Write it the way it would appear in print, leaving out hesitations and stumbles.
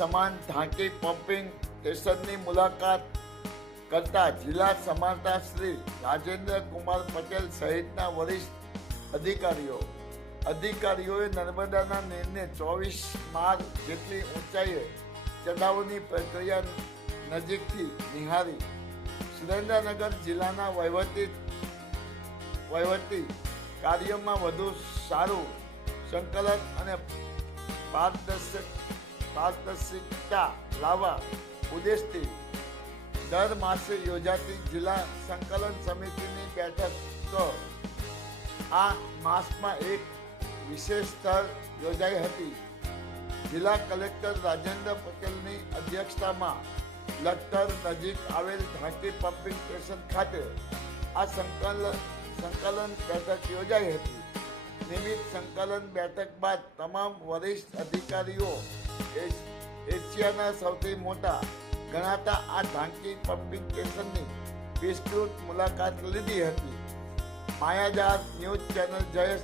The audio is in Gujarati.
સમાન ઢાંકી પમ્પિંગ સ્ટેશનની મુલાકાત કરતા જિલ્લા સમારતા શ્રી રાજેન્દ્ર કુમાર પટેલ સહિતના વરિષ્ઠ અધિકારીઓએ નર્મદાના નીરને 24 માળ જેટલી ઊંચાઈએ ચડાવવાની પ્રક્રિયા નજીકથી નિહાળી સુરેન્દ્રનગર જિલ્લાના વહીવટી કાર્યમાં વધુ સારું સંકલન અને પારદર્શિકતા લાવવા ઉદ્દેશથી દર માસે યોજાતી જિલ્લા સંકલન સમિતિની બેઠક આ માસમાં એક વિશેષ સ્થળ યોજાઈ હતી. જિલ્લા કલેક્ટર રાજેન્દ્ર પટેલની અધ્યક્ષતામાં લખતર નજીક આવેલ ઢાંકી પમ્પિંગ સ્ટેશન ખાતે આ સંકલન બેઠક યોજાઈ હતી. નિયમિત સંકલન બેઠક બાદ તમામ વરિષ્ઠ અધિકારીઓ એશિયાના સૌથી મોટા ગણાતા આ ઢાંકી પમ્પિંગ સ્ટેશનની વિસ્તૃત મુલાકાત લીધી હતી. માયાજાર ન્યૂઝ ચેનલ જયેશ